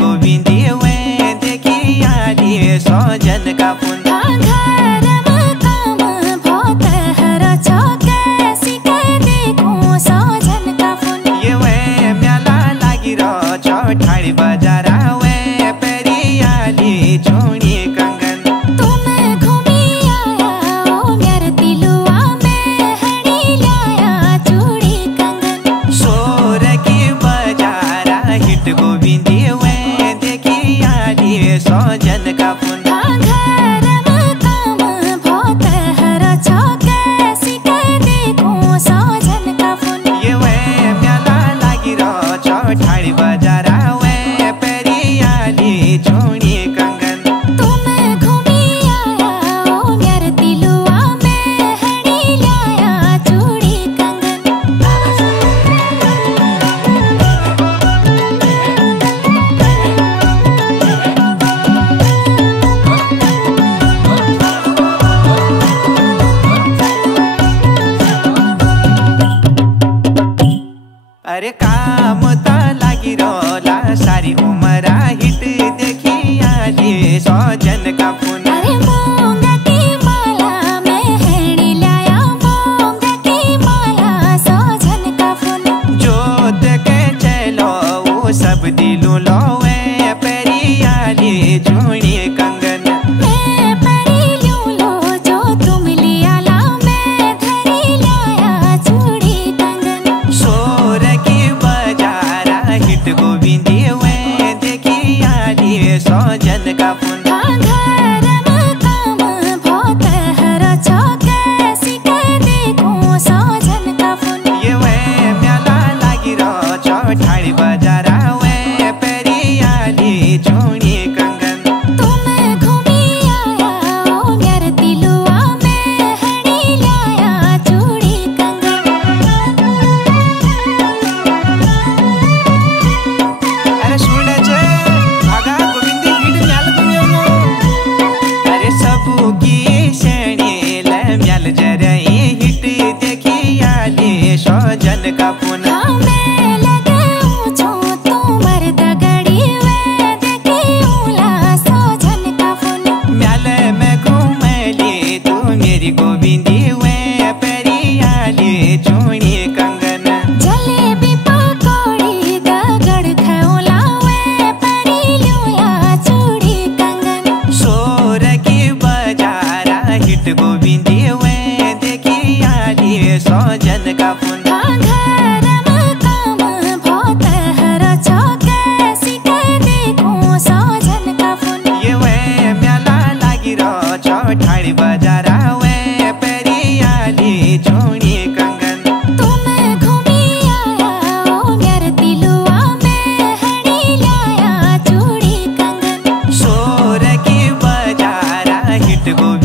गोविंदी वे देखी आली सौजन का फूल घर में काम बहुत हरा कैसी कर देखूं सौजन का फूल ये वे म्याला लागी रो चौठाड़ी बाजारा वे पेरी आली चूड़ी कंगन तुम्हें घूमी आया ओ मेरे दिलुआ में हड़ी लाया चूड़ी कंगन सोर की बाजारा हिट गोविंदी वे सौजन का फूल घर में काम बहुत हरा कैसी कर देखूं सौजन का फूल ये वे म्याला लागी रो चौठाड़ी बाजारा वे पेरी आली चूड़ी कंगन तुम्हें घूमी आया ओ मेरे दिलुआ में हड़ी लाया चूड़ी कंगन अरे काम ता लागी रोला सारी उमरा हिट देखी आली सौजन का फूल अरे मूंगा की माला में हेड़ी लाया मूंगा की माला सौजन का फूल जोत के चलो वो सब दिलू लोवे पेरी आली चूड़ी कंगन मैं परी लूं लो जो तुम लिया ला मैं धरी लाया चूड़ी कंगन सोर की बाजारा हिट गोविंदी वे देखी आली सौजन का फूल घर में काम बहुत हरा कैसी कर देखूं सौजन का फूल ये वे म्याला लागी रो चौठाड़ी बाजारा वे पेरी आली चूड़ी कंगन तुम्हें घूमी आया ओ मेरे दिलुआ में हड़ी लाया चूड़ी कंगन अरे सुन जे आगा गोविंदी हिट म्याल गुमेमो अरे सबू की शेणी ले म्याल जरई हिट देखी आली सौजन का फूल मैं लगे ऊँचो तुम्हारे दगड़ी वे देखी उला सौजन का फूल म्याल में घूमली तू मेरी गोविंदी वे पेरी आली चूड़ी कंगन जलेबी पकौड़ी दगड़ खौला वे परी लूया चूड़ी कंगन सोर की बाजारा हिट गोविंदी वे देखी आली सौजन का फूल घर में काम बहुत हरा कैसी कर देखूं सौजन का फूल ये वे म्याला लागी रो चौठाड़ी बाजारा वे पेरी आली चूड़ी कंगन तुम्हें घूमी आया ओ मेरे दिलुआ में हड़ी लाया चूड़ी कंगन सोर की बाजारा हिट गोविंदी